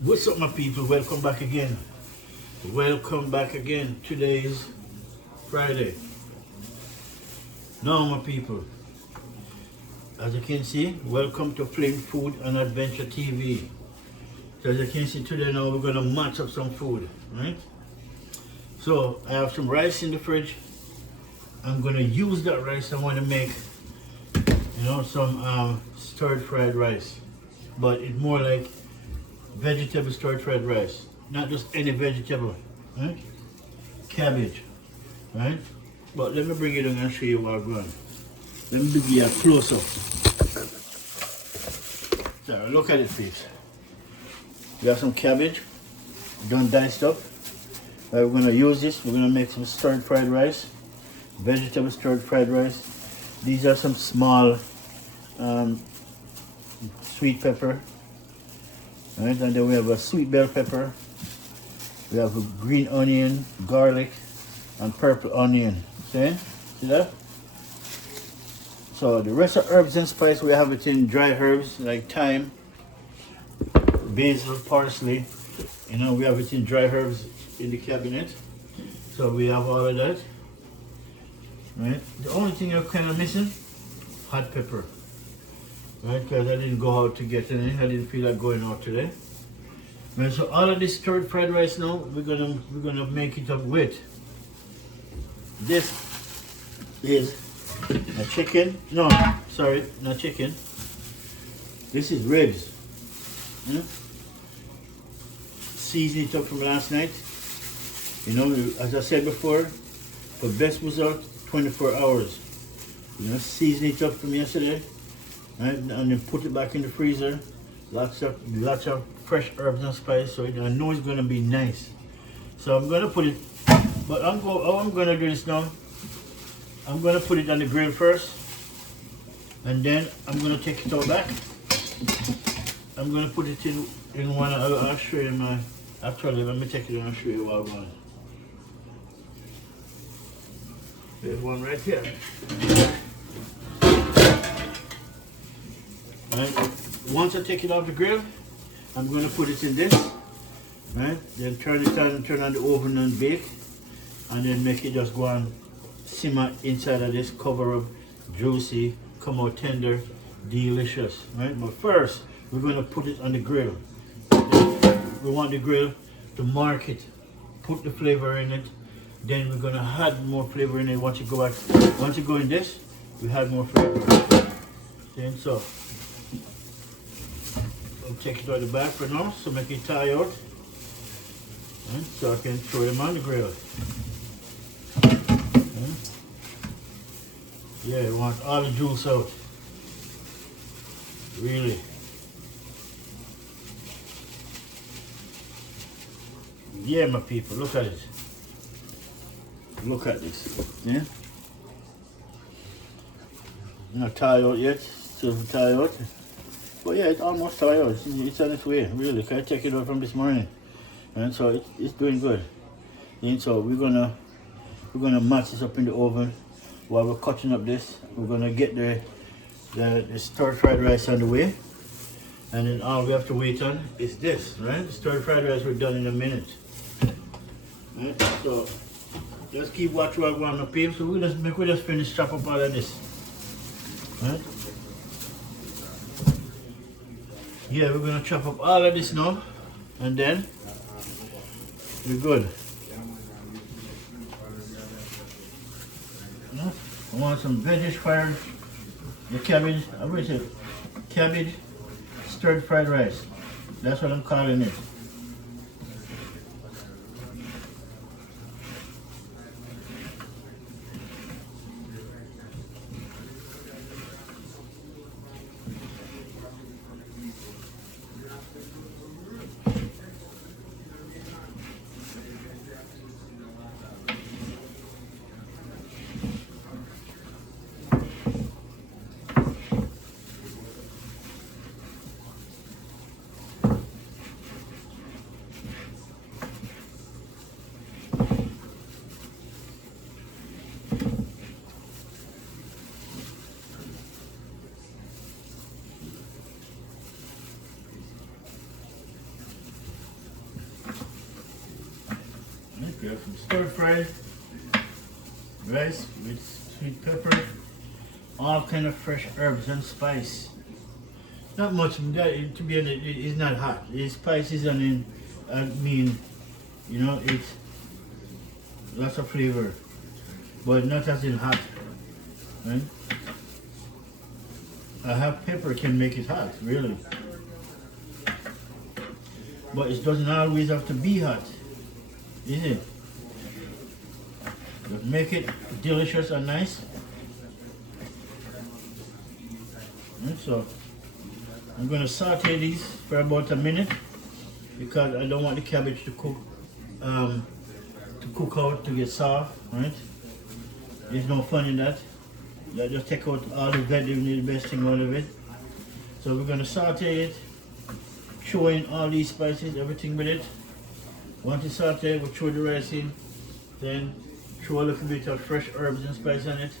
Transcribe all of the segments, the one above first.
What's up, my people? Welcome back again. Welcome back again. Today is Friday. Now, my people, as you can see, welcome to Flint Food and Adventure TV. So as you can see today, now we're gonna match up some food, right? So I have some rice in the fridge. I'm gonna use that rice. I want to make, some stir fried rice, but it's more like vegetable stir fried rice, not just any vegetable, right? Cabbage, right? But let me bring it in and show you what I'm going. Let me give you a close up. So look at it, please. We have some cabbage, done diced up. We're gonna use this. We're gonna make some stir fried rice, vegetable stir fried rice. These are some small sweet pepper. Right, and then we have a sweet bell pepper, we have a green onion, garlic, and purple onion. See that? So the rest of herbs and spice, we have it in dry herbs like thyme, basil, parsley. We have it in dry herbs in the cabinet. So we have all of that. Right? The only thing I'm kind of missing, hot pepper. Right, because I didn't go out to get any. I didn't feel like going out today. Right, so all of this stirred fried rice now, we're gonna make it up with. This is a chicken. No, sorry, not chicken. This is ribs. Season it up from last night. As I said before, for best result, 24 hours. Season it up from yesterday. Right, and then put it back in the freezer. Lots of fresh herbs and spice, so I know it's gonna be nice. So I'm gonna put it, but I'm gonna do this now. I'm gonna put it on the grill first, and then I'm gonna take it all back. I'm gonna put it in one. I'll show you my. Actually, let me take it and I'll show you what I want. There's one right here. Right. Once I take it off the grill, I'm going to put it in this, right? Then turn it on, turn on the oven and bake, and then make it just go and simmer inside of this, cover up, juicy, come out tender, delicious, right? But first, we're going to put it on the grill. We want the grill to mark it, put the flavor in it. Then we're going to add more flavor in it. Once you go in this, we add more flavor. Okay, so I'll take it out the back for now, so make it tie out, right, so I can throw them on the grill. Right. Yeah, you want all the juice out, really. Yeah, my people, look at it. Look at this, yeah? Not tie out yet, still tie out. But yeah, it's almost tired out. It's on its way, really. I take it out from this morning, and so it's doing good. And so we're gonna match this up in the oven while we're cutting up this. We're gonna get the stir fried rice on the way, and then all we have to wait on is this, right? The stir fried rice we're done in a minute. Right? So just keep watching what we're on the page. So we just finish chop up all of this, right? Yeah, we're gonna chop up all of this now, and then we're good. I want some veggies fried, the cabbage. I wish it cabbage stirred fried rice. That's what I'm calling it. We have some stir-fried rice with sweet pepper, all kind of fresh herbs and spice. Not much, to be honest, it's not hot. The spices and I mean, you know, it's lots of flavor, but not as in hot, right? A half pepper can make it hot, really. But it doesn't always have to be hot, is it? But make it delicious and nice. And so I'm going to saute these for about a minute because I don't want the cabbage to cook out, to get soft, right? There's no fun in that. Just take out all the veggies, the best thing out of it. So we're going to saute it, throw in all these spices, everything with it. Once it's sauteed, we'll throw the rice in, then throw a little bit of fresh herbs and spice on it.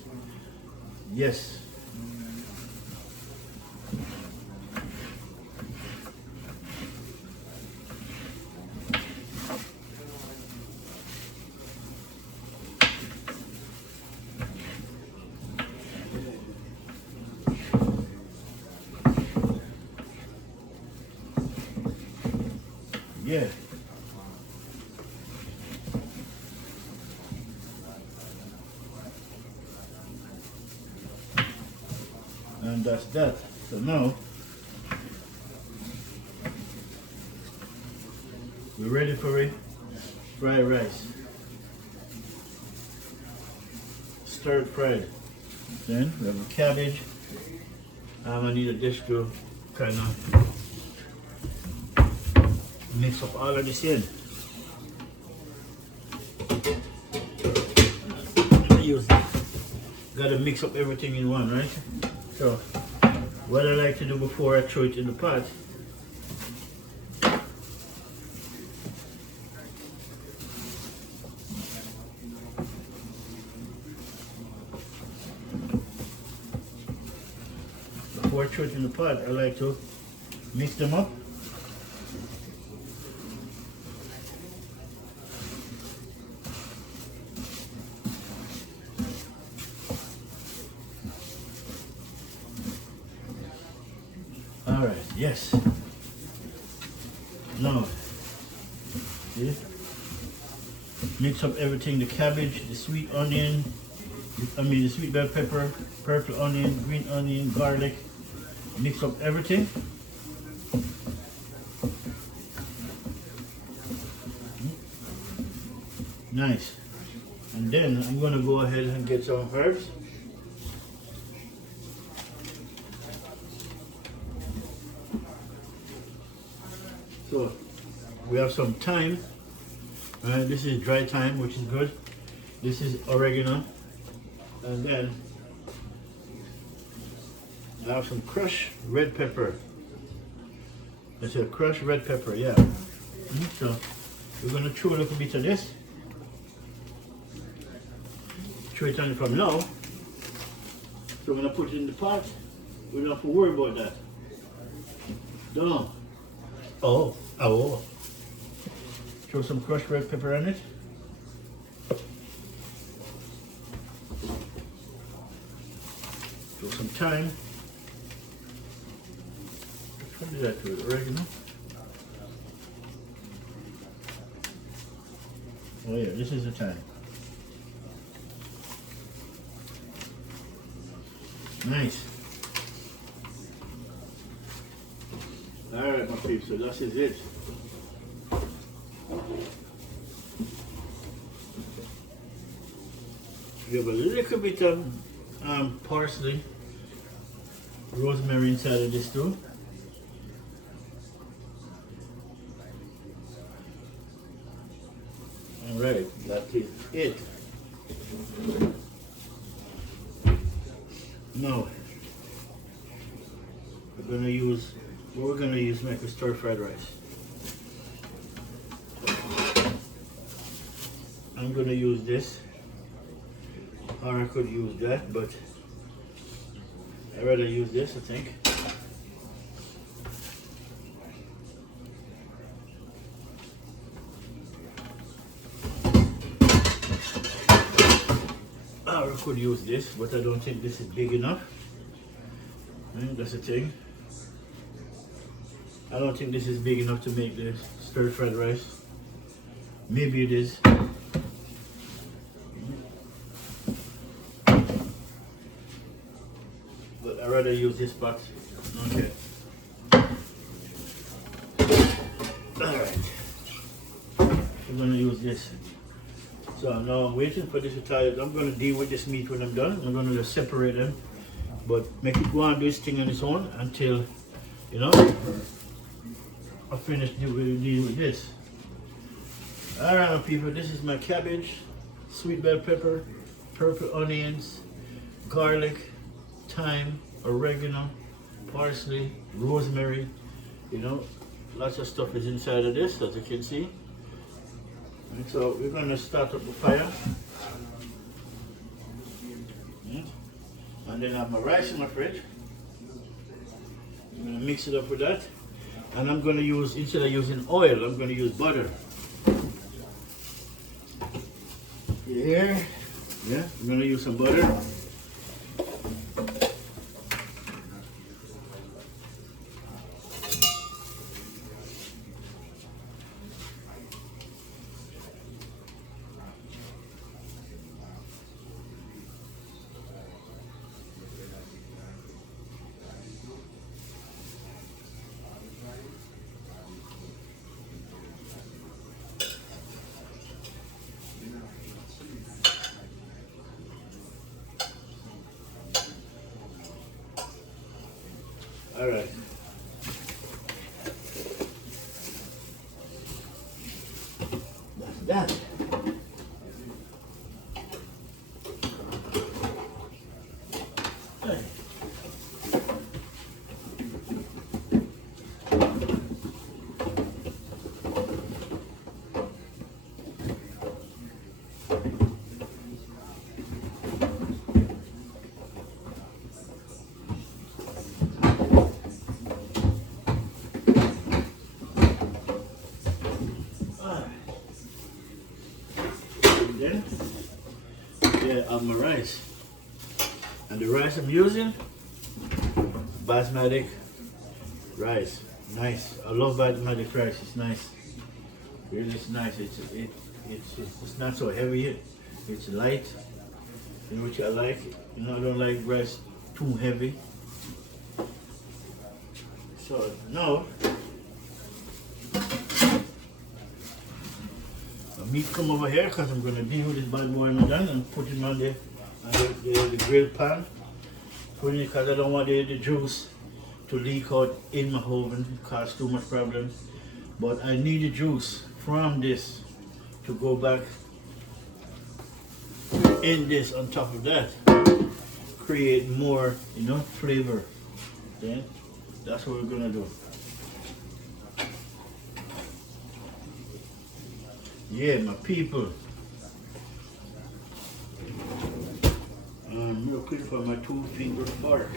Yes. Yeah. And that's that. So now we're ready for it. Fried rice. Stirred fried. Then we have the cabbage. I need a dish to kind of mix up all of this in. Gotta mix up everything in one, right? So what I like to do before I throw it in the pot, I like to mix them up. All right, yes. Now, see? Mix up everything, the cabbage, the sweet onion, the sweet bell pepper, purple onion, green onion, garlic. Mix up everything. Nice. And then I'm gonna go ahead and get some herbs. So we have some thyme. This is dry thyme, which is good. This is oregano. And then I have some crushed red pepper. That's a crushed red pepper, yeah. So we're gonna throw a little bit of this. Throw it on from now. So we're gonna put it in the pot. We don't have to worry about that. Done. Oh. Throw some crushed red pepper on it. Throw some thyme. What did that do? Oregano? Oh yeah, this is the thyme. Nice. Alright, my peeps, so that is it. We have a little bit of parsley, rosemary inside of this too. Alright, that is it. Now, we're gonna use make a stir-fried rice. I'm gonna use this, or I could use that, but I'd rather use this, I think. could use this, but I don't think this is big enough. That's the thing. I don't think this is big enough to make the stir-fried rice. Maybe it is. But I'd rather use this pot. Okay. Alright. We're gonna use this. So now I'm waiting for this to thaw. I'm gonna deal with this meat when I'm done. I'm gonna just separate them. But make it go and do its thing on its own until, you know, I finish deal with this. Alright people, this is my cabbage, sweet bell pepper, purple onions, garlic, thyme, oregano, parsley, rosemary, you know, lots of stuff is inside of this, as you can see. And so we're going to start up the fire. And then I have my rice in my fridge. I'm going to mix it up with that. And I'm going to use, instead of using oil, I'm going to use butter. Here, yeah, I'm going to use some butter. All right. That's that. Hey. Then, yeah, I have my rice. And the rice I'm using, basmati rice. Nice. I love basmati rice. It's nice. Really, it's nice. It's not so heavy. It's light. You know what I like? You know, I don't like rice too heavy. So now, meat come over here because I'm going to deal with this bad boy when I'm done and put it on the grill pan. Put it because I don't want the juice to leak out in my oven. It cause too much problem. But I need the juice from this to go back in this on top of that. Create more, you know, flavor. Okay? That's what we're going to do. Yeah, my people. I'm looking for my 2-finger fork.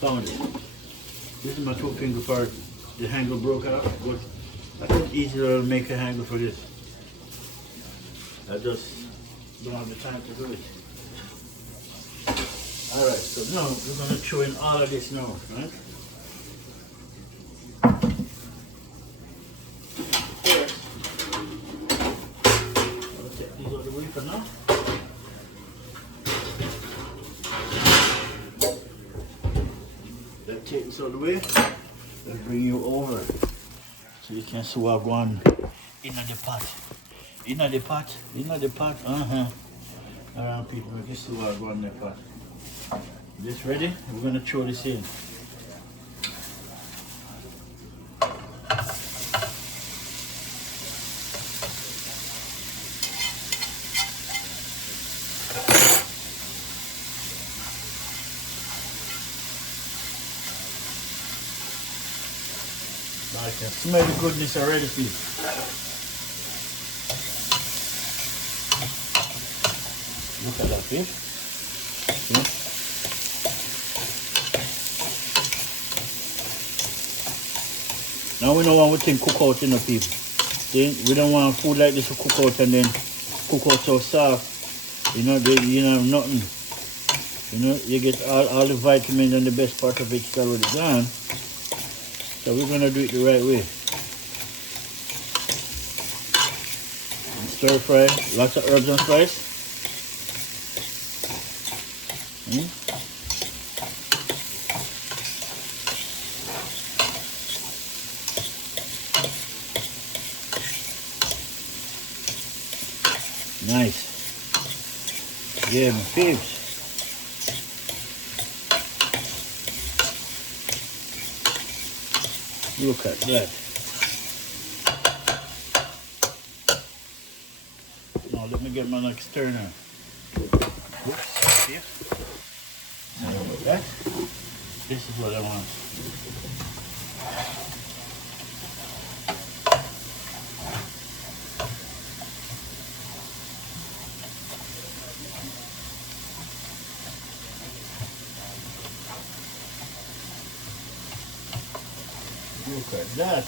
Found it. This is my 2-finger fork. The handle broke out, but I think easier to make a handle for this. I just don't have the time to do it. Alright, so now we're going to throw in all of this now, right? First, I'll take these out of the way for now. Take this out of the way and bring you over so you can swab one in the pot. In the pot. Uh-huh. Alright people, we can see what go in the pot. This ready? We're gonna throw this in. I can smell the goodness already, people. Look at that fish. See? Now we don't want to cook out, you know, people. See? We don't want food like this to cook out and then cook out so soft. You know, you know, nothing. You know, you get all the vitamins and the best part of it is already gone. So we're gonna do it the right way. And stir fry, lots of herbs and spice. Nice. Yeah, my peeps. Look at that. Now let me get my next turner. Oops, here. Like that. This is what I want. Look at that.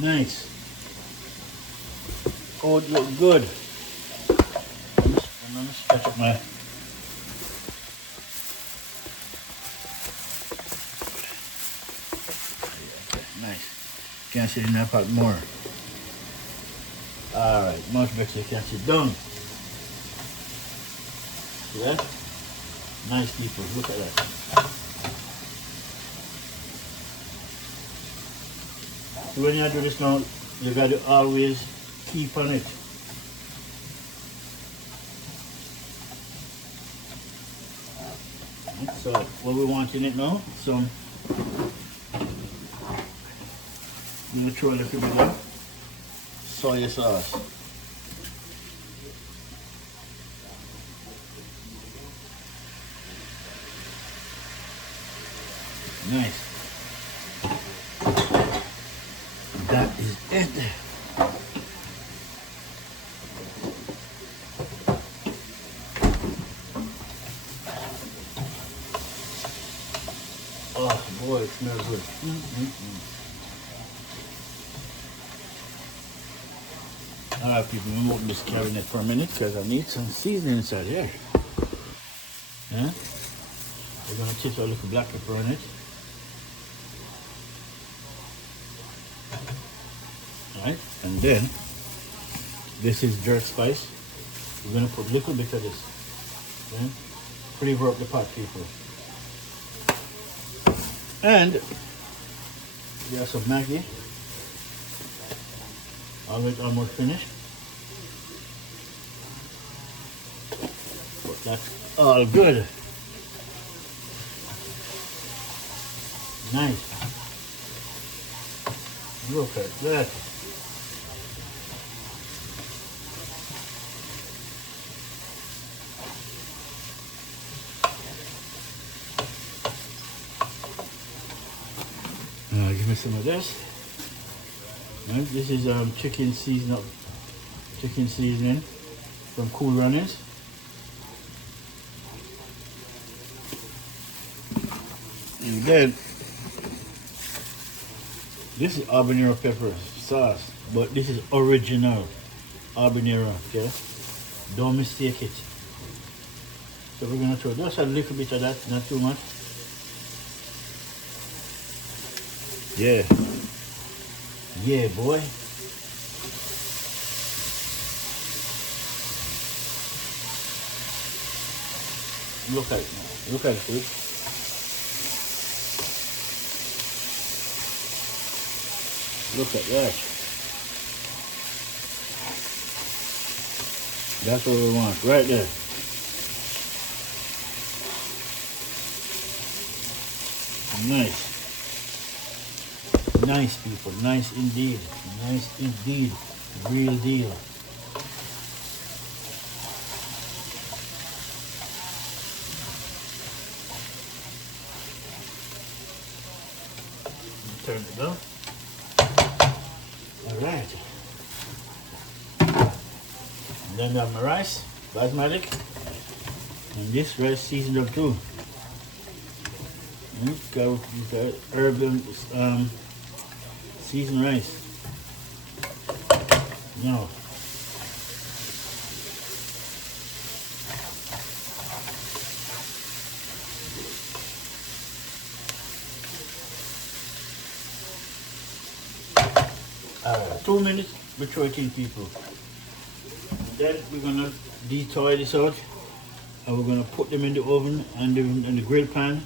Nice. Oh, it looks good. I'm gonna stretch up my nice. Can't sit in that pot more. Alright, much better you can sit down. See that? Nice people, look at that. So when you do this now, you gotta always keep on it. So what we want in it now, some, I'm gonna throw a little bit of soy sauce. Nice. That is it. Oh boy, it smells good. Alright people, I'm open this cabinet for a minute because I need some seasoning inside here. Yeah? We're gonna chip a little black pepper on it. Alright, and then this is jerk spice. We're gonna put a little bit of this. Okay? Flavor up the pot, people. And we have some Maggi. Almost finished. But that's all good. Nice. Look at that. Give me some of this. Right, this is chicken seasoning from Cool Runners. And then this is habanero pepper sauce, but this is original habanero. Okay, don't mistake it. So we're gonna throw just a little bit of that, not too much. Yeah. Yeah, boy. Look at it now. Look at it, dude. Look at that. That's what we want, right there. Nice. Nice, people. Nice indeed. Nice indeed. Real deal. Turn it down. All right. And then I have my rice, basmati, and this rice seasoned up too. Got herb and seasoned rice. No. All right, 2 minutes with 13 people. Then we're gonna detoy this out, and we're gonna put them in the oven and in the grill pan,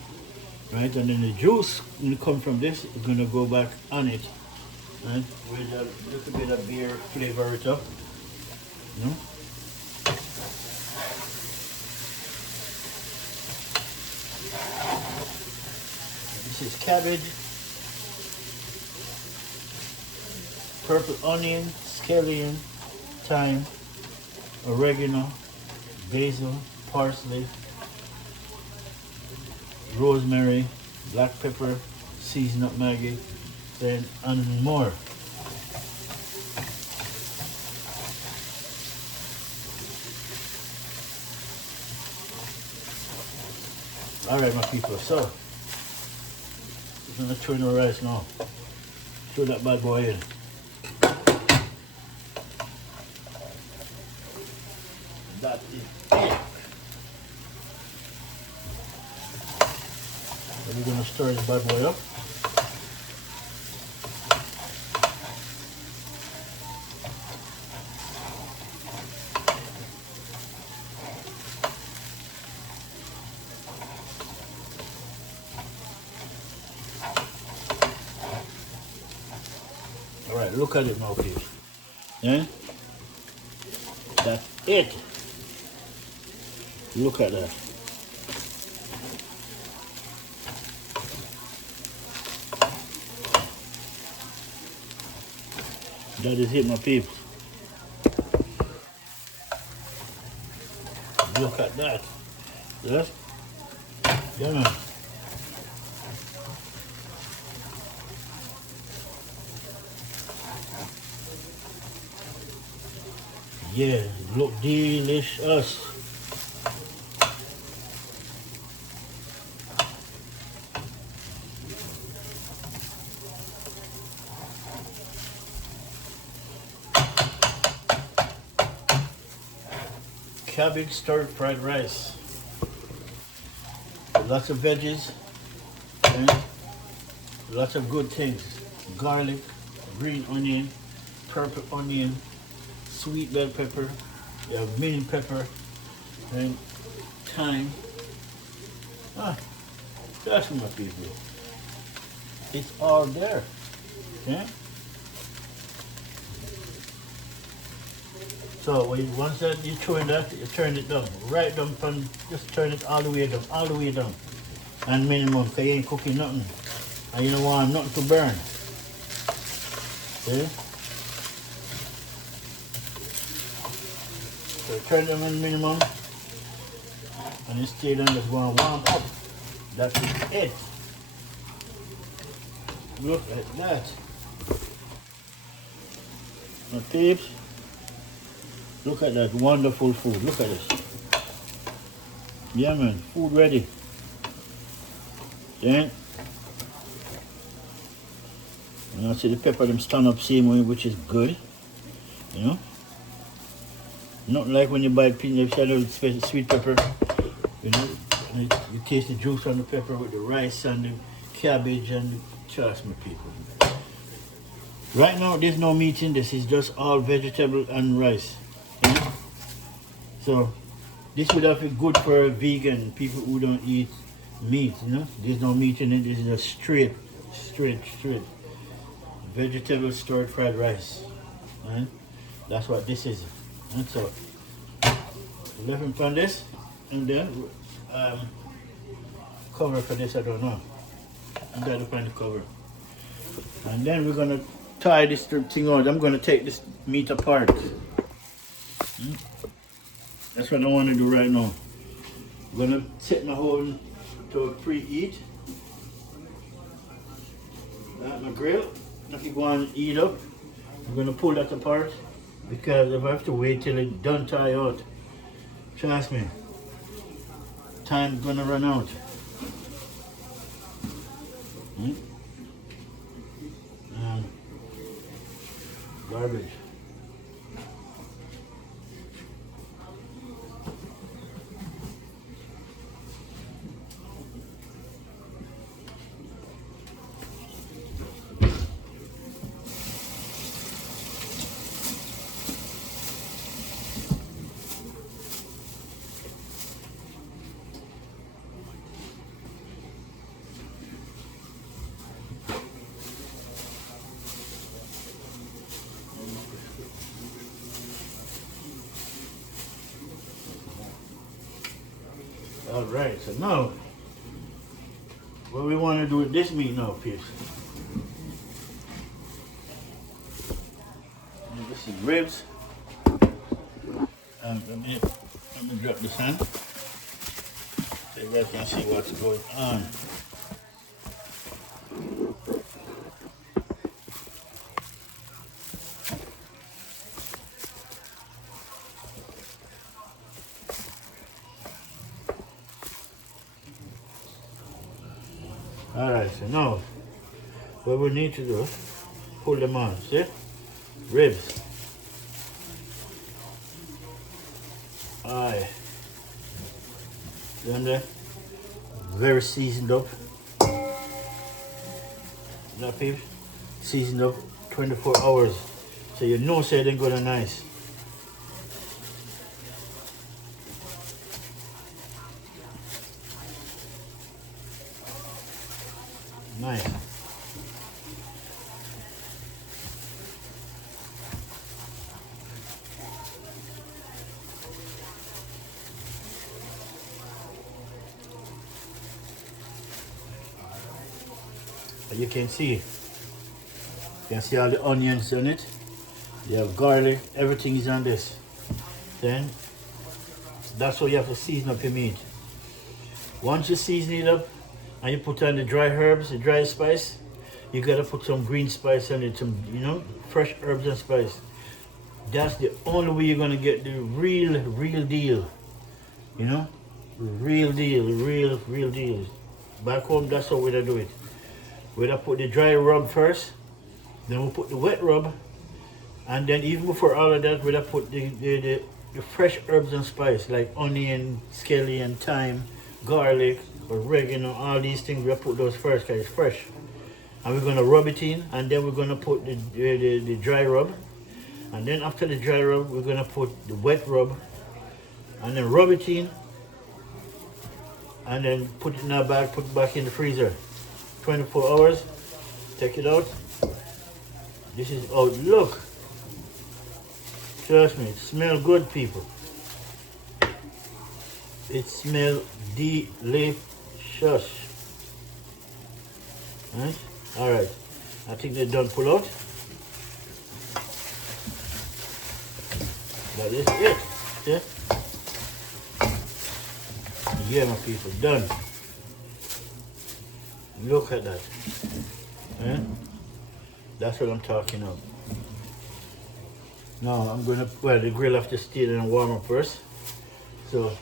right? And then the juice gonna come from this is gonna go back on it, right? With a little bit of beer flavor it up, you know. This is cabbage, purple onion, scallion, thyme, oregano, basil, parsley, rosemary, black pepper, seasoned up Maggi, then and more. All right, my people. So we're gonna turn the rice now. Throw that bad boy in. That is it. So we're gonna stir this bad boy up. All right, look at it now, please. Yeah, that's it. Look at that. That is it, my peeps. Look at that. Yes? Yeah, man. Yeah, look delicious. Cabbage stir-fried rice. Lots of veggies and lots of good things. Garlic, green onion, purple onion, sweet bell pepper, you have mint pepper, and thyme. That's my people. It's all there. Okay? So once that you throw in that, you turn it down. Right down from, just turn it all the way down. And minimum, because you ain't cooking nothing. And you don't want nothing to burn. See? So turn them on minimum. And you stay down, just going to warm up. That is it. Look at that. My peeps. Look at that wonderful food. Look at this. Yeah, man. Food ready. Then, you know, see the pepper them stand up same way, which is good. You know? Not like when you buy peanut special sweet pepper. You know, you taste the juice on the pepper with the rice and the cabbage and Trust me, people. Right now, there's no meat in this. It's just all vegetable and rice. You know? So, this would have been good for vegan people who don't eat meat. You know, there's no meat in it. This is a straight vegetable stir fried rice. Right? That's what this is. And so, left him on this, and then cover for this. I don't know. I gotta find the cover. And then we're gonna tie this thing out. I'm gonna take this meat apart. That's what I want to do right now. I'm gonna set my whole to preheat. My grill. If you go and eat up, I'm gonna pull that apart because if I have to wait till it's done tie out, trust me, time's gonna run out. Garbage. All right, so now, what we want to do with this meat now, peeps. This is ribs. Let me drop this hand so you guys can see what's going on. Alright, so now what we need to do, pull them on, see? Ribs. Aye. Them there? Very seasoned up. That peeps? Seasoned up 24 hours. So you know say they're good and nice. Nice. You can see all the onions on it. You have garlic, everything is on this. Then that's how you have to season up your meat. Once you season it up and you put on the dry herbs, the dry spice, you gotta put some green spice on it, some, you know, fresh herbs and spice. That's the only way you're gonna get the real deal. You know? Real deal. Back home, that's how we'll do it. We'll put the dry rub first, then we'll put the wet rub, and then even before all of that, we'll put the fresh herbs and spice like onion, scallion, thyme, garlic, oregano, all these things. We'll put those first because it's fresh. And we're gonna rub it in, and then we're gonna put the dry rub, and then after the dry rub, we're gonna put the wet rub, and then rub it in, and then put it in our bag, put it back in the freezer. 24 hours, take it out. This is out. Look, trust me, it smells good, people. It smells delicious. Right? All right, I think they're done. Pull out. That is it. Yeah, my people, done. Look at that. That's what I'm talking about. Now I'm gonna, well, the grill have to stay there and warm up first. So,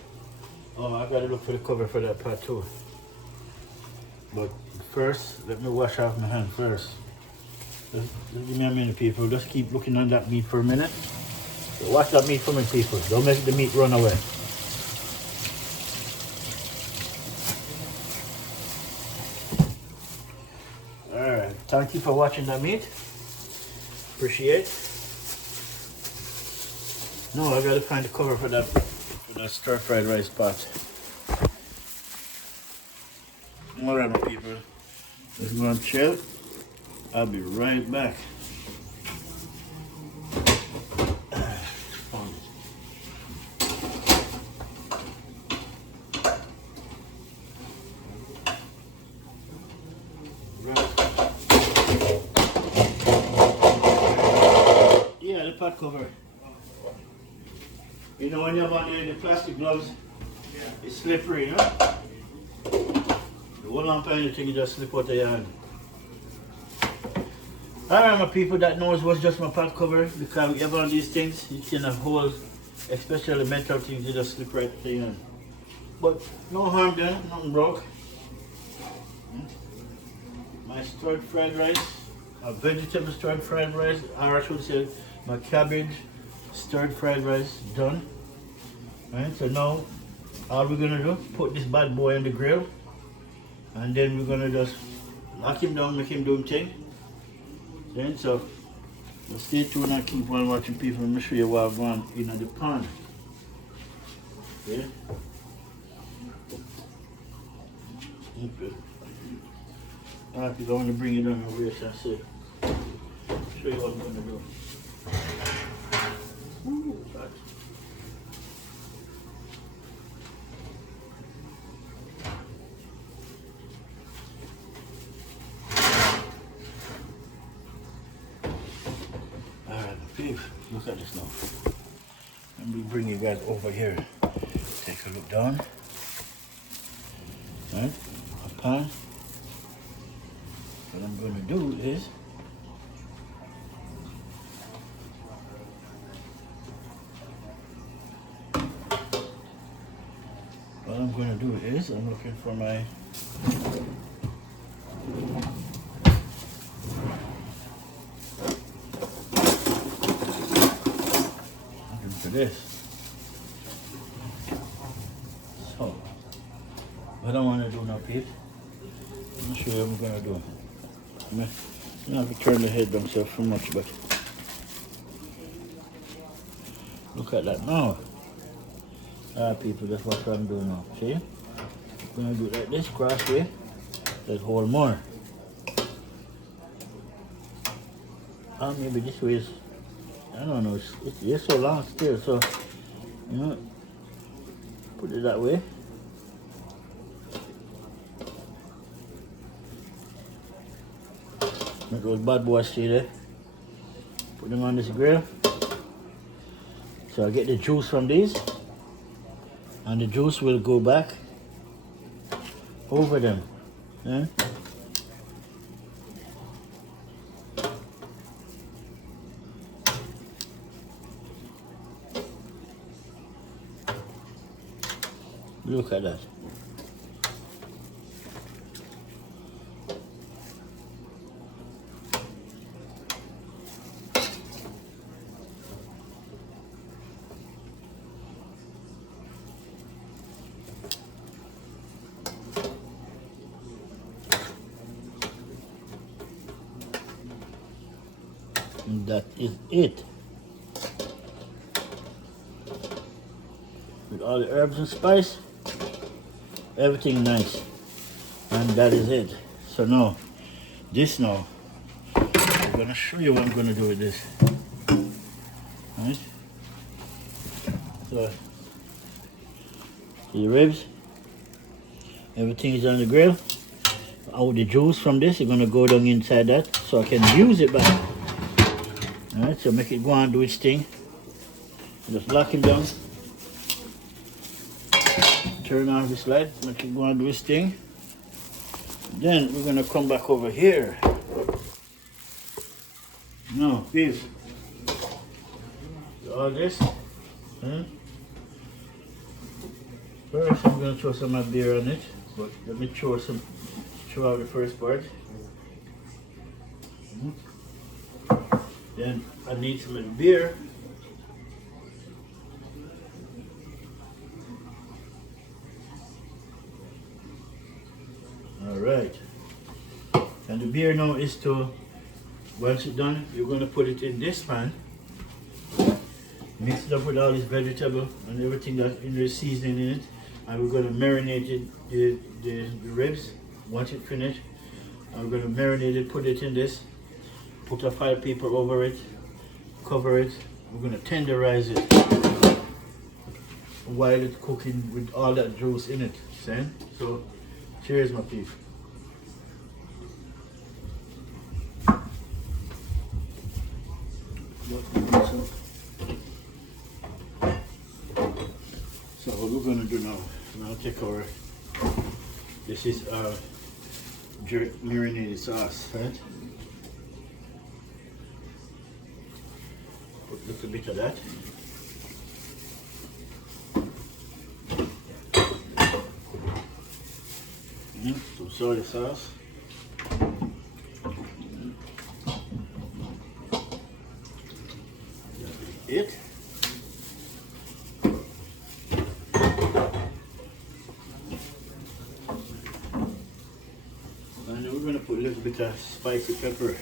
I gotta look for the cover for that part too. But first, let me wash off my hand first. Just give me a minute, people. Just keep looking on that meat for a minute. So wash that meat for me, people. Don't make the meat run away. Alright. Thank you for watching the meat. Appreciate. No, I gotta find the cover for that stir-fried rice pot. Alright, my people. Let's go and chill. I'll be right back. Yeah, the pot cover. You know when you're on the plastic gloves, it's slippery, you know? The one on time, you think you just slip out of your hand. Alright, my people, that knows what's just my pot cover, because you have on these things, you can hold, especially metal things, you just slip right to your hand. But no harm done, nothing broke. My stirred fried rice, a vegetable stirred fried rice, or I should say my cabbage stirred fried rice done. Right, so now all we're gonna do, put this bad boy on the grill, and then we're gonna just lock him down, make him do his thing. Then so stay tuned and keep on watching, people. Let me show you what I've gone in the pan. Yeah. Okay. Alright, people, I want to bring it on your waist and see. Show you what I'm gonna do. Ooh, God. Look at this now. Let me bring you guys over here. Take a look down. Right? A pan. What I'm going to do is I'm looking for my this. So, what I want to do now, Pete, I'm not sure what I'm going to do. I'm not have to turn the head down so much, but look at that now. People, that's what I'm doing now. See? I'm going to do it like this, crossway, like hold more. Maybe this way is, I don't know, it's so long still, so, you know, put it that way. Make those bad boys stay there. Put them on this grill. So I get the juice from these, and the juice will go back over them. Yeah? Look at that. And that is it. With all the herbs and spice. Everything nice, and that is it. So now, I'm gonna show you what I'm gonna do with this. Right? So, the ribs, everything is on the grill. All the juice from this is gonna go down inside that, so I can use it back. All right, so make it go and do its thing. Just lock him down. Turn off this light, make it go and do its thing. Then we're gonna come back over here. Now, please. All this. First, I'm gonna throw some of my beer on it, but let me throw out the first part. Then I need some of the beer. Alright. And And the beer now is to, once it's done, you're going to put it in this pan. Mix it up with all this vegetable and everything that's in the seasoning in it. And we're going to marinate it, the ribs. Once it's finished, and we're going to marinate it, put it in this. Put a file paper over it. Cover it. We're going to tenderize it while it's cooking with all that juice in it. See? So, cheers, my people. So what we're going to do now, I'm going to take our, this is our jerk marinated sauce, right? Put a little bit of that. Some soy sauce. That is it. And then we're going to put a little bit of spicy pepper,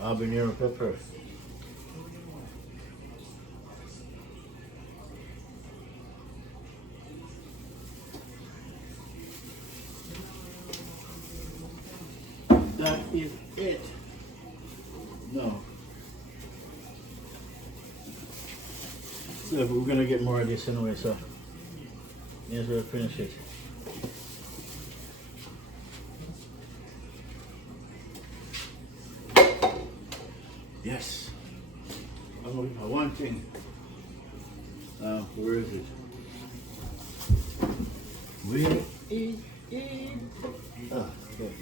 habanero pepper. That is it. No. So we're going to get more of this anyway, so yes, we'll finish it. Yes. I'm looking for one thing. Where is it? Where is it? Ah, okay.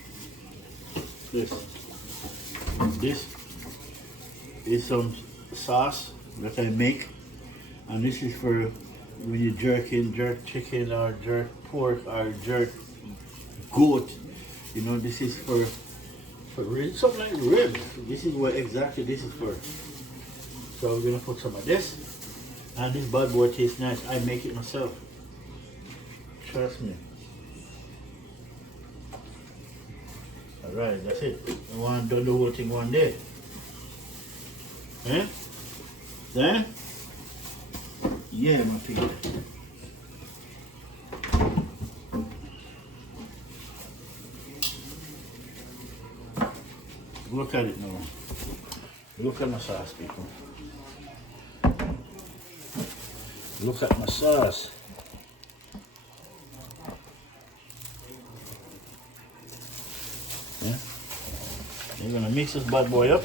This is some sauce that I make, and this is for when you jerk chicken or jerk pork or jerk goat. You know, this is for something like ribs. This is what exactly this is for. So I'm gonna put some of this, and this bad boy tastes nice. I make it myself. Trust me. Alright, that's it. I want to do the whole thing one day. Eh? Then? Yeah, my people. Look at it now. Look at my sauce, people. Look at my sauce. Yeah. You're gonna mix this bad boy up.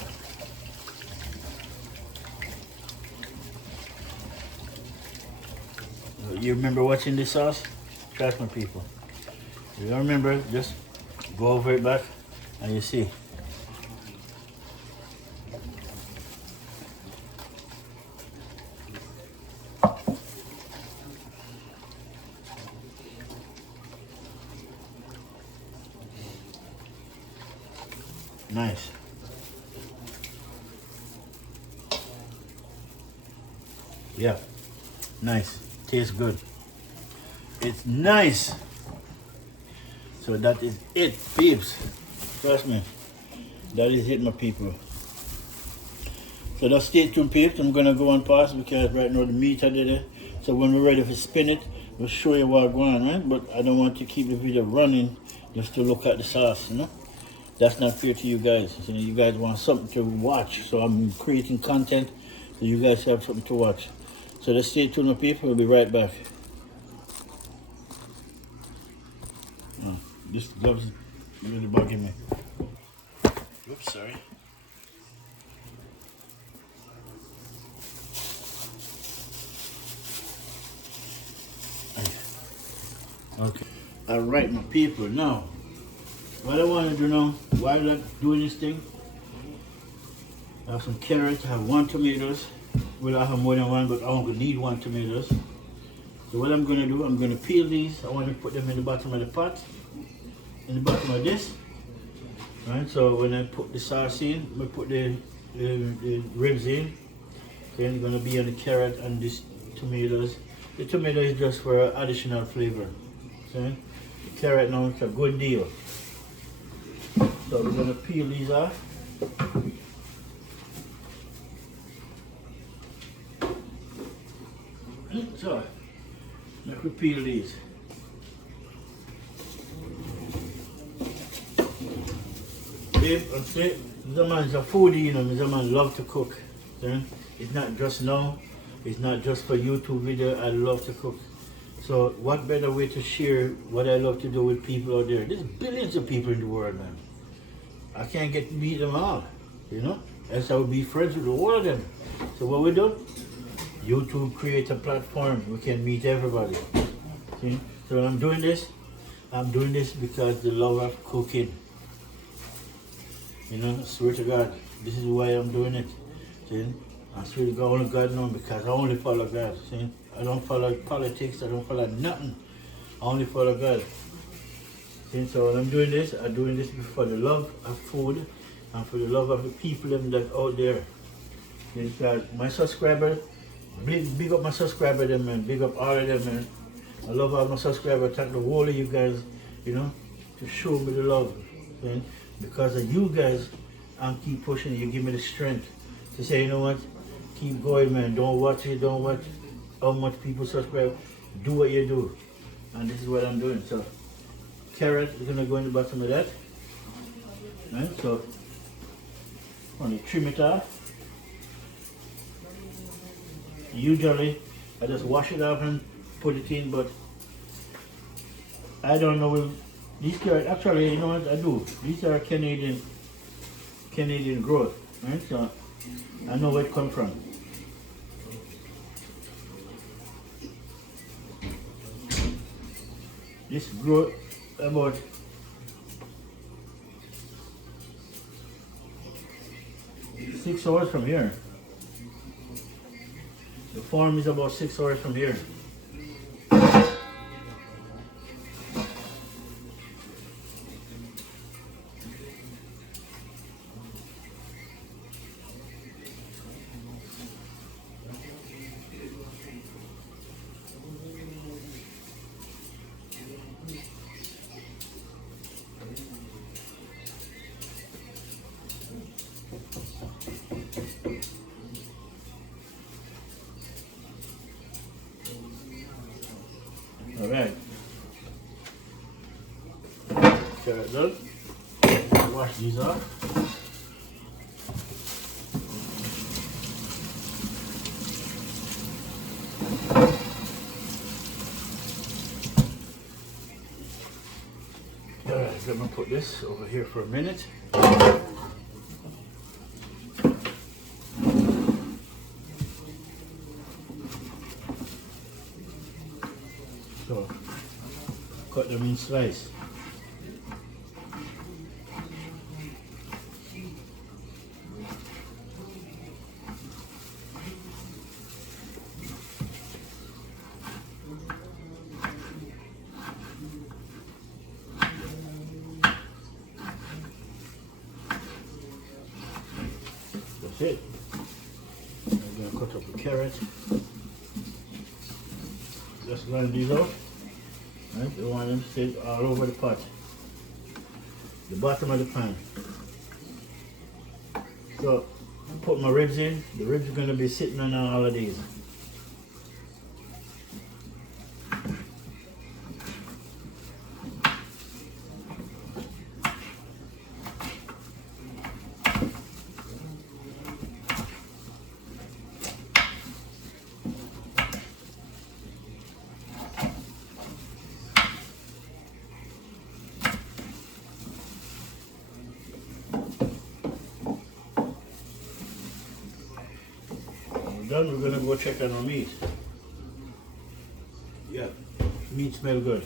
You remember watching this sauce? Trust me, people. If you don't remember, just go over it back and you see. Nice. Yeah, nice. Tastes good. It's nice. So that is it, peeps. Trust me. That is it, my people. So just stay tuned, peeps. I'm gonna go on past because right now the meat are there. So when we're ready to spin it, we'll show you what's going on, right? But I don't want to keep the video running just to look at the sauce, you know? That's not fair to you guys. So you guys want something to watch. So I'm creating content so you guys have something to watch. So let's stay tuned, people. We'll be right back. Oh, this gloves is really bugging me. Oops, sorry. Okay. All right, my people. Now, what I want to do now, while I'm doing this thing, I have some carrots, I have 1 tomatoes. Well, I have more than one, but I only need 1 tomatoes. So what I'm going to do, I'm going to peel these. I want to put them in the bottom of the pot, in the bottom of this. Right, so when I put the sauce in, I put the ribs in. Then it's going to be on the carrot and this tomatoes. The tomato is just for additional flavor. See? The carrot now is a good deal. So we're gonna peel these off. So, let me peel these. Babe, I'm saying, the man's a foodie, you know, the man love to cook. See? It's not just now, it's not just for YouTube video, I love to cook. So what better way to share what I love to do with people out there? There's billions of people in the world, man. I can't get to meet them all, you know? Else I would be friends with all of them. So what we do? YouTube creates a platform, we can meet everybody. See? So when I'm doing this because the love of cooking. You know, I swear to God, this is why I'm doing it. See? I swear to God, only God knows, because I only follow God. See? I don't follow politics, I don't follow nothing. I only follow God. See? So when I'm doing this for the love of food and for the love of the people that out there. Because my subscribers, big up my subscribers, them, man. Big up all of them, man. I love all my subscribers. Thank the whole of you guys, you know, to show me the love. See? Because of you guys, I'm keep pushing. You give me the strength to say, you know what, keep going, man. Don't watch how much people subscribe. Do what you do, and this is what I'm doing. So, carrot is gonna go in the bottom of that. Right? So, I'm gonna trim it off. Usually, I just wash it off and put it in, but I don't know if these carrots, actually, you know what I do? These are Canadian growth, right? So I know where it comes from. This grew about 6 hours from here. The farm is about 6 hours from here. All right. Carrot done. Wash these off. All right, I'm gonna put this over here for a minute. So, cut them in slices. That's it. I'm gonna cut up the carrot. Just line these out. Right? You want them to sit all over the pot, the bottom of the pan. So, put my ribs in. The ribs are going to be sitting on all of these. Done, we're gonna go check on our meat. Yeah, meat smell good.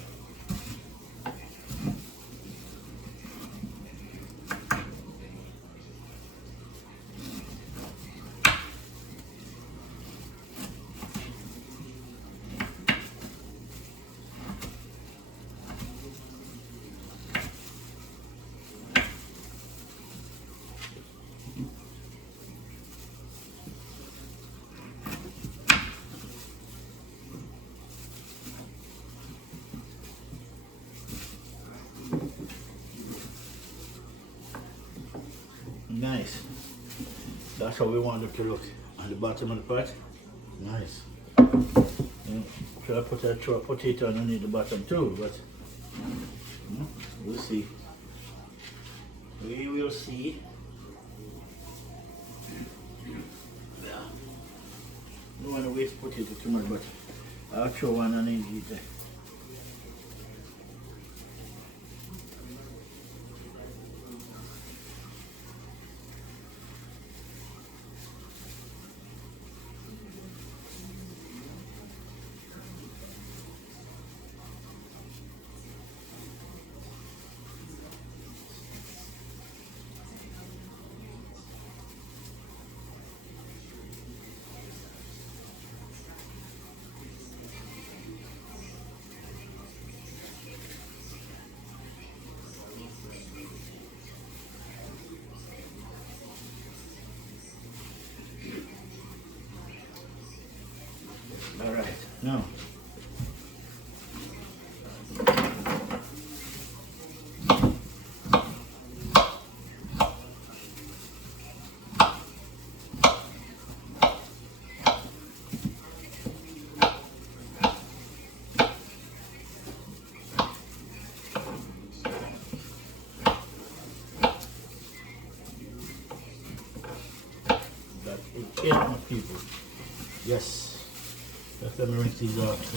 That's how we want it to look on the bottom of the pot. Nice. Should I put a potato underneath the bottom too, but we'll see. We will see. Don't want to waste potato too much, but I'll throw one underneath there. All right, now that is it, my people. Yes. Just let me rinse these off.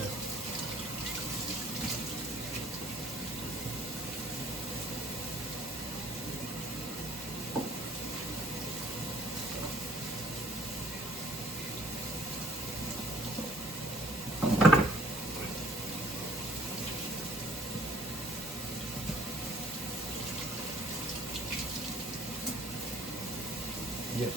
Yes.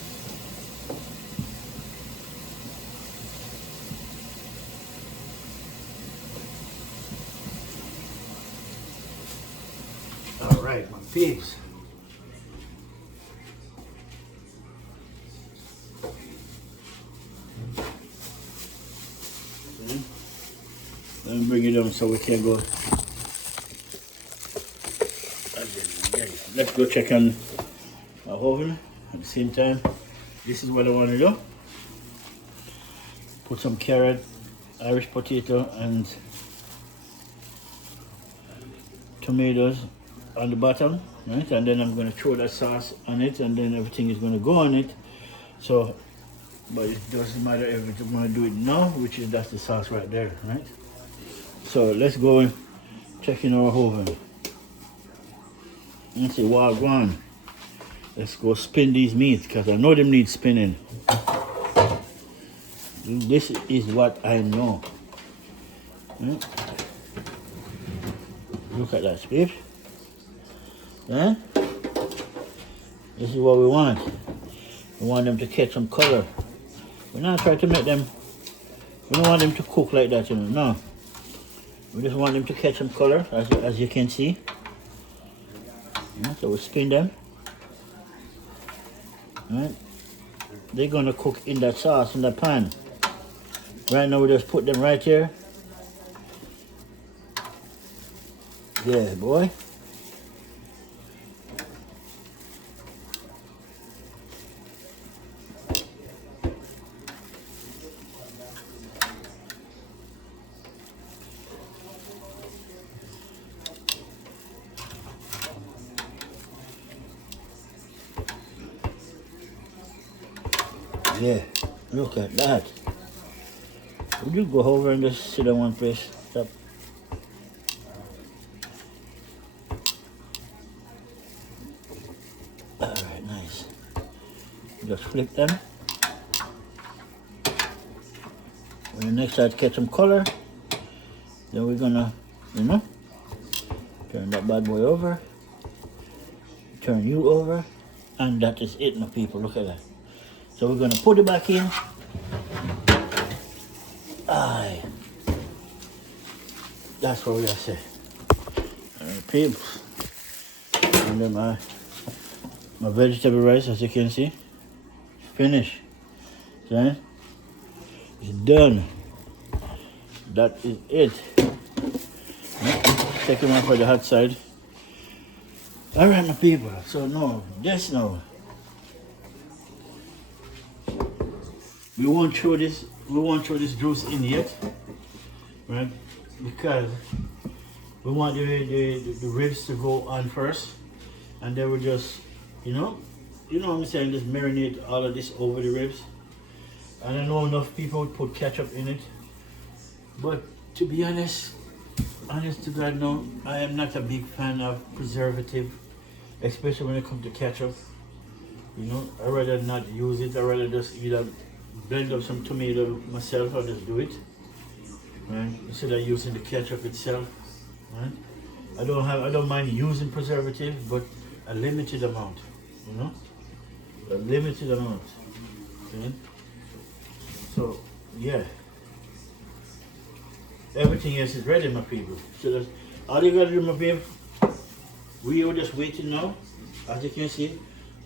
All right, my pigs. Let me bring it down so we can go. Let's go check on our oven at the same time. This is what I want to do. Put some carrot, Irish potato, and tomatoes on the bottom, right? And then I'm going to throw that sauce on it, and then everything is going to go on it. So, but it doesn't matter if I'm going to do it now, which is that's the sauce right there, right? So let's go and check in our oven. Let's see, wagwan. Let's go spin these meats because I know them need spinning. This is what I know. Right? Look at that, Spiff. Yeah? This is what we want. We want them to catch some color. We're not trying to make them, we don't want them to cook like that, you know, no. We just want them to catch some color, as you can see. Yeah, so we spin them. Right? They're gonna cook in that sauce, in that pan. Right now we just put them right here. Yeah, boy. Yeah, look at that. Would you go over and just sit on one place? Stop. Alright, nice. Just flip them. When the next side catch some color, then we're gonna, you know, turn that bad boy over. Turn you over. And that is it, my people. Look at that. So we're gonna put it back in. Aye. That's what we gotta say. Alright, people. And then my vegetable rice, as you can see, finished. See? It's done. That is it. Take them off for the hot side. Alright, my people. So no, just now. We won't throw this juice in yet, right? Because we want the ribs to go on first, and then we just, you know what I'm saying, just marinate all of this over the ribs. And I know enough people would put ketchup in it, but to be honest to God, no, I am not a big fan of preservative, especially when it comes to ketchup. You know, I rather not use it. I rather just either blend up some tomato myself or just do it, right? Instead of using the ketchup itself, right? I don't mind using preservative, but a limited amount, you know, a limited amount. Okay? So yeah, everything else is ready, my people. So that's all you gotta do, my people. We are just waiting now. As you can see,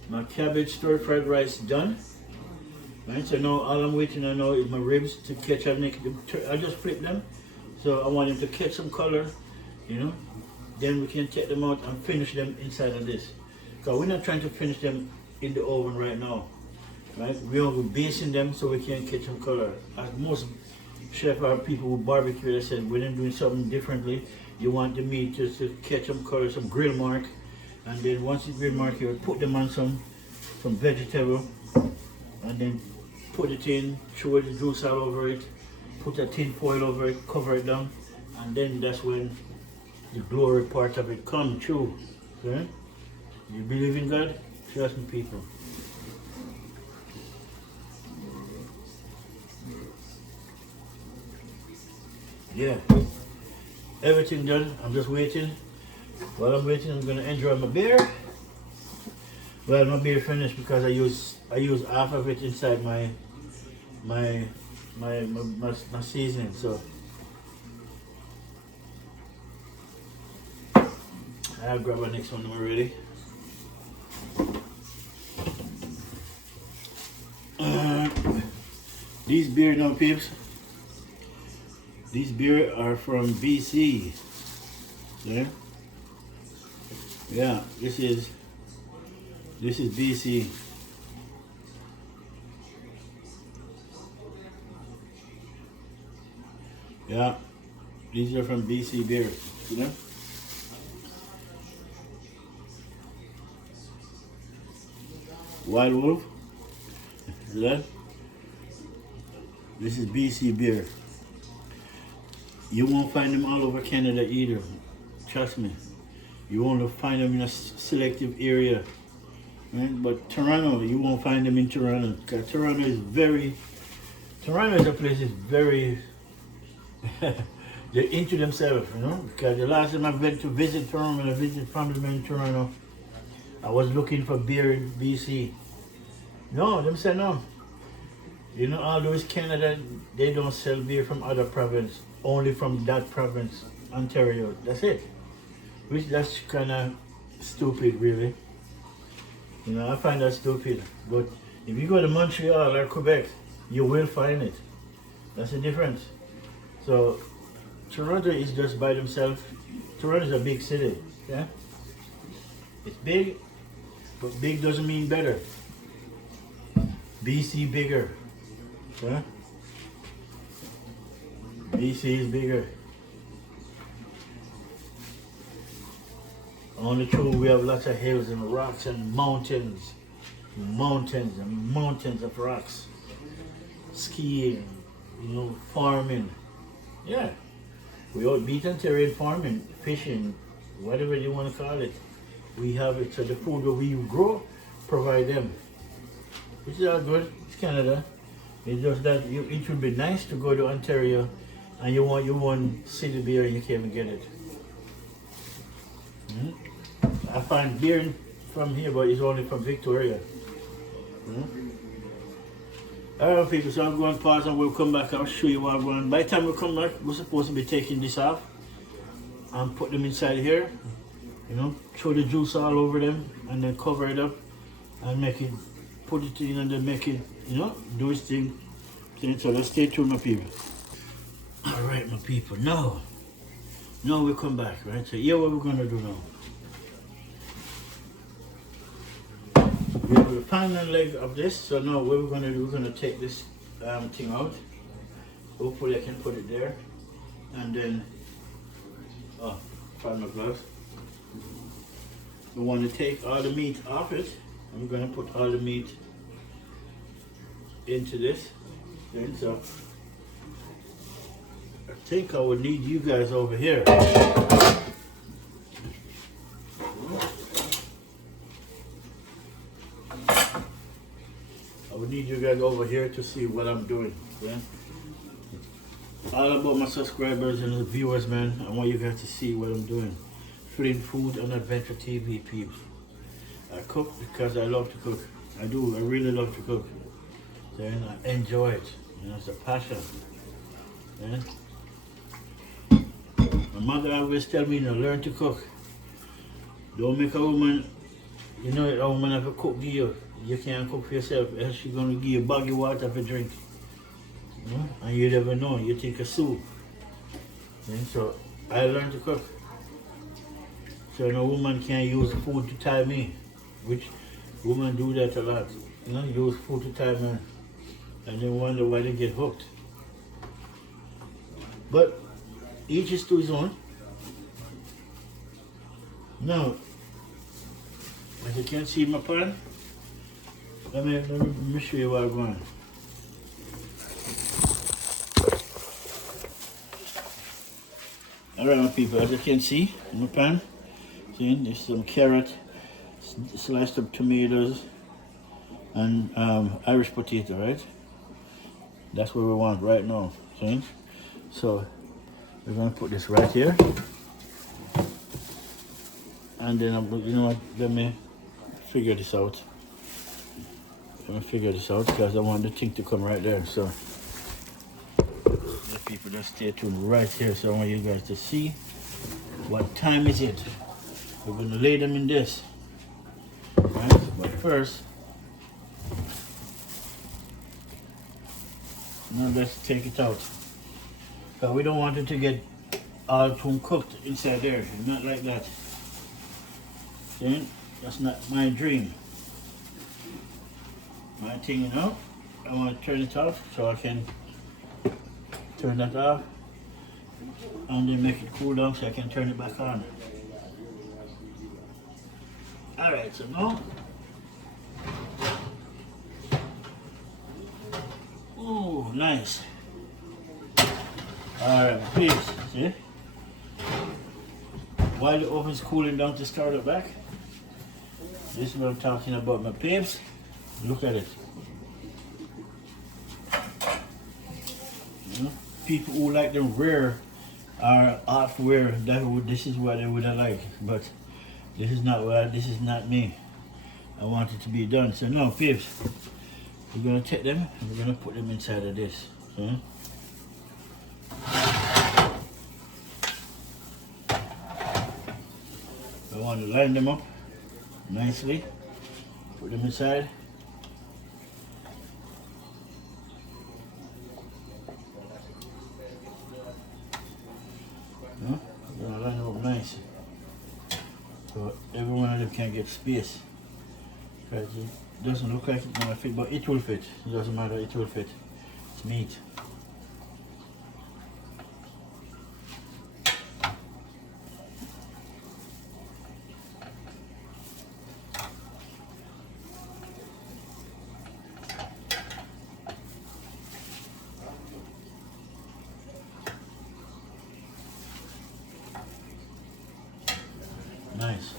my cabbage stir-fried rice done. Right, so now all I'm waiting on now is my ribs to catch up. I just flip them, so I want them to catch some color, you know. Then we can take them out and finish them inside of this. Because we're not trying to finish them in the oven right now, right? We're basting them so we can catch some color. As most chef or people who barbecue, they said when they're doing something differently, you want the meat just to catch some color, some grill mark, and then once it's grill mark, you put them on some vegetable, and then put it in, throw the juice all over it, put a tin foil over it, cover it down, and then that's when the glory part of it comes through. Okay? You believe in God? Trust me, people. Yeah, everything done. I'm just waiting. While I'm waiting, I'm gonna enjoy my beer. Well, my beer finished because I use half of it inside my seasoning. So I'll grab the next one when we're ready. These beer now, peeps. These beer are from BC. Yeah, this is BC. Yeah, these are from BC beer, you know. Wild Wolf, is that? This is BC beer. You won't find them all over Canada either. Trust me. You won't find them in a selective area. Right? But Toronto, you won't find them in Toronto. Because Toronto is a place that's very, they're into themselves, you know. Because the last time I went to visit Toronto, when I visited family in Toronto, I was looking for beer in BC. No, them said no. You know, although it's Canada, they don't sell beer from other province, only from that province, Ontario. That's it. Which that's kind of stupid, really. You know, I find that stupid. But if you go to Montreal or Quebec, you will find it. That's the difference. So Toronto is just by themselves. Toronto is a big city. Yeah, it's big, but big doesn't mean better. BC bigger. Yeah? BC is bigger. On the tour, we have lots of hills and rocks and mountains. Mountains and mountains of rocks. Skiing, you know, farming. Yeah. We all beat and terrain farming, fishing, whatever you want to call it. We have it. So the food that we grow, provide them. Which is all good. It's Canada. It's just that it would be nice to go to Ontario and you want city beer and you can't even get it. I find beer from here, but it's only from Victoria. Alright, people, so I'm going to pause and we'll come back. I'll show you what I'm going. By the time we come back, we're supposed to be taking this off and put them inside here. You know, throw the juice all over them and then cover it up and make it, put it in and then make it, you know, do its thing. Okay, so let's stay tuned, my people. Alright, my people, now we come back, right? So here what we're going to do now. We have the final leg of this, so now what we're going to do, we're going to take this thing out. Hopefully I can put it there. And then, oh, find my gloves. We want to take all the meat off it. I'm going to put all the meat into this. Then, so I think I would need you guys over here. I would need you guys over here to see what I'm doing. Yeah? All about my subscribers and the viewers, man. I want you guys to see what I'm doing. Flint Food and Adventure TV, peeps. I cook because I love to cook. I do. I really love to cook. Then I enjoy it. You know, it's a passion. Yeah? My mother always tell me to learn to cook. Don't make a woman, you know, a woman have to cook for you. You can't cook for yourself, else she's gonna give you a bag of water for drink. You know? And you never know. You take a soup. Yeah? So I learned to cook. So no woman can use food to tie me, which women do that a lot. You know, use food to tie me, and then wonder why they get hooked. But each is to his own. Now, as you can see in my pan, let me show you what I'm going. Alright, my people, as you can see in my pan, there's some carrot, sliced up tomatoes, and Irish potato, right? That's what we want right now. See? So we're gonna put this right here, and then you know what? Let me figure this out. Because I want the thing to come right there. So the people just stay tuned right here. So I want you guys to see what time is it. We're going to lay them in this, right? But first, now let's take it out. Because we don't want it to get all too cooked inside there. Not like that. See? That's not my dream. My thing, you know, I want to turn it off so I can turn that off and then make it cool down so I can turn it back on. Alright, so now, ooh, nice. Alright, please, see? While the oven's cooling down to start it back, this is what I'm talking about, my peeps. Look at it. You know, people who like them rare or half rare, this is what they would have liked, but this is not me. I want it to be done. So now, peeps, we're gonna take them and we're gonna put them inside of this. Okay? I want to line them up nicely. Put them inside. I'm gonna line them up nice. So every one of them can get space. Because it doesn't look like it's gonna fit, but it will fit. It doesn't matter, it will fit. It's meat. Nice.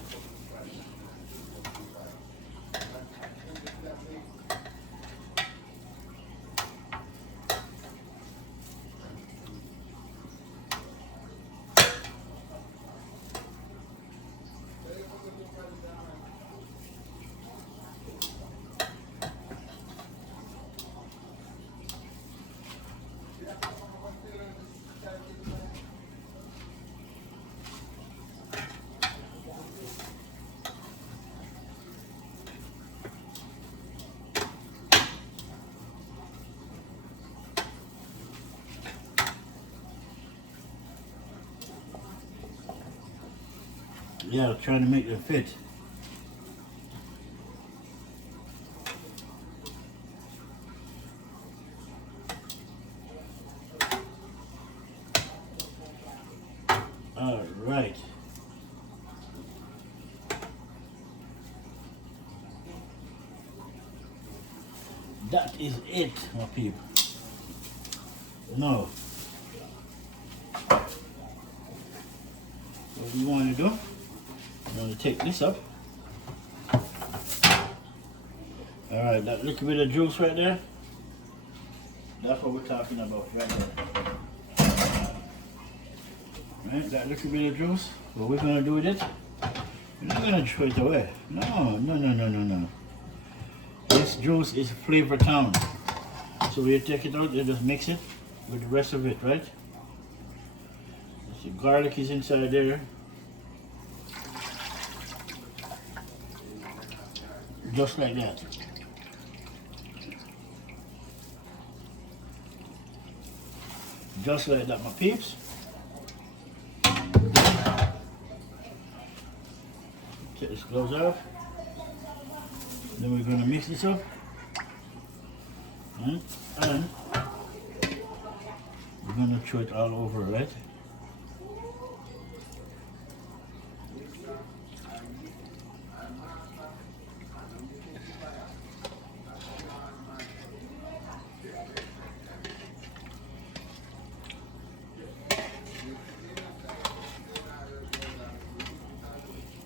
Yeah, trying to make it fit. All right. That is it, my people. Now, what we want to do, we want to take this up. All right, that little bit of juice right there, that's what we're talking about right there. Right, that little bit of juice, what we're going to do with it, we're not going to throw it away. No. This juice is flavor town. So you take it out, you just mix it with the rest of it, right? See, garlic is inside there. Just like that. Just like that, my peeps. Take this gloves off. Then we're going to mix this up. And we're going to throw it all over, right?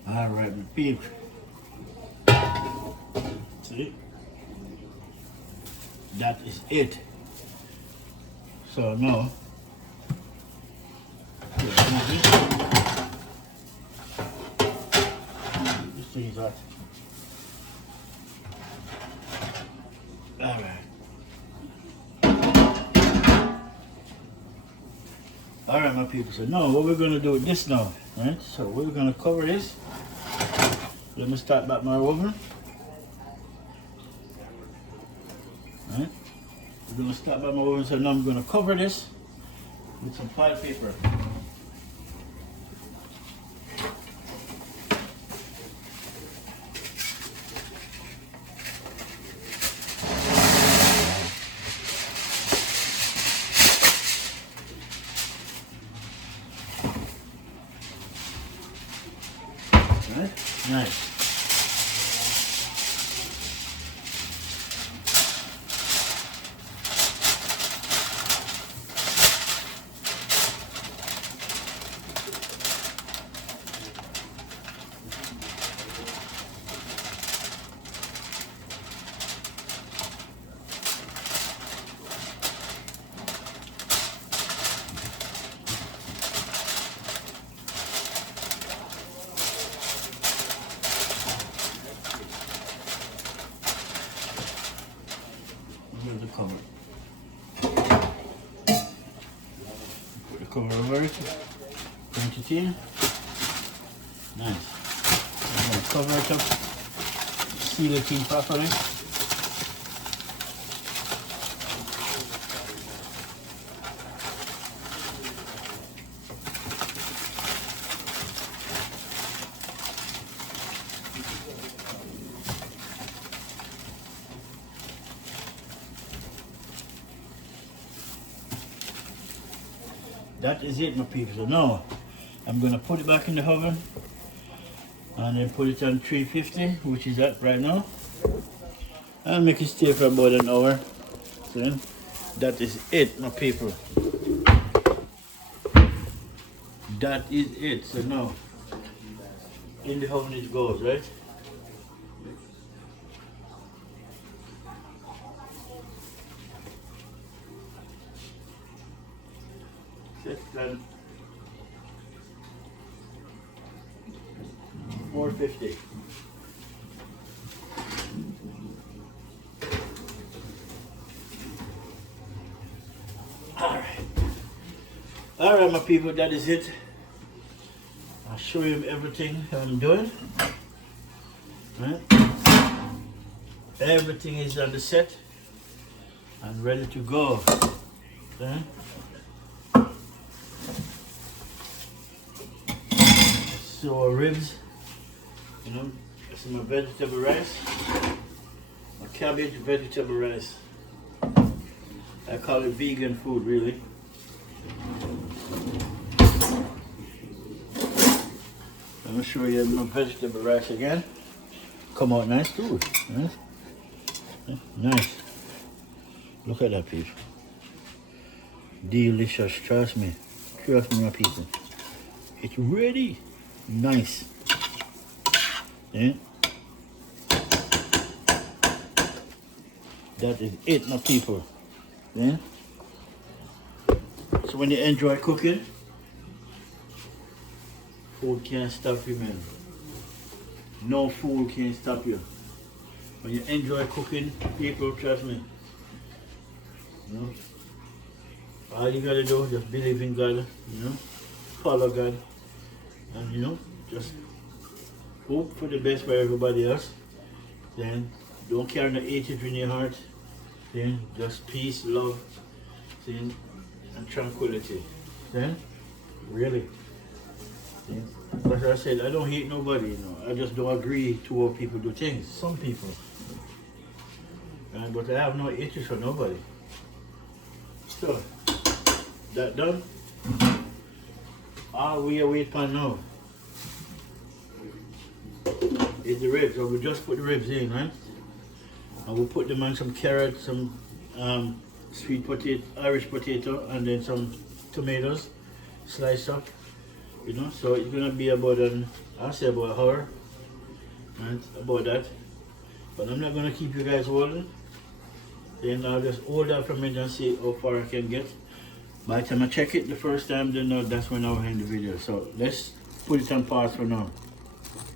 All right, my peeps. See? That is it. So now, this thing is hot. All right. All right, my people. So now, what we're going to do with this now, right? So we're going to cover this. Let me start back my oven. Right? We're going to start by my oven, so now I'm going to cover this with some pie paper. Right? Nice. Here's the cover. Put the cover over it. Point it in. Nice. I'm going to cover it up. Seal it in properly. That is it, my people. So now I'm going to put it back in the oven and then put it on 350, which is that right now. I'll make it stay for about an hour. So that is it, my people. That is it. So now in the oven it goes, right? Set plan 450. All right, my people, that is it. I'll show you everything I'm doing. Right? Everything is on the set and ready to go. Okay? So our ribs, you know, some vegetable rice, a cabbage vegetable rice. I call it vegan food, really. I'm gonna show you my vegetable rice again. Come out nice too. Nice. Nice. Look at that, people. Delicious, trust me. Trust me, my people. It's ready. Nice. Yeah. That is it, my people. Yeah. So when you enjoy cooking, food can't stop you, man. No food can stop you. When you enjoy cooking, people, trust me. You know, all you gotta do is just believe in God, you know, follow God, and you know, just hope for the best for everybody else. Then don't carry no hatred in your heart. Then just peace, love, then, and tranquility. Then really. Then, like I said, I don't hate nobody, you know. I just don't agree to how people do things. Some people. But I have no hatred for nobody. So that done. All we wait for now is the ribs. So we just put the ribs in, right? And we'll put them on some carrots, some sweet potato, Irish potato, and then some tomatoes sliced up. You know, so it's gonna be about I'll say about an hour, right? About that. But I'm not gonna keep you guys holding. Then I'll just hold that from it and see how far I can get. By the time I check it the first time, then that's when I'll end the video. So let's put it on pause for now.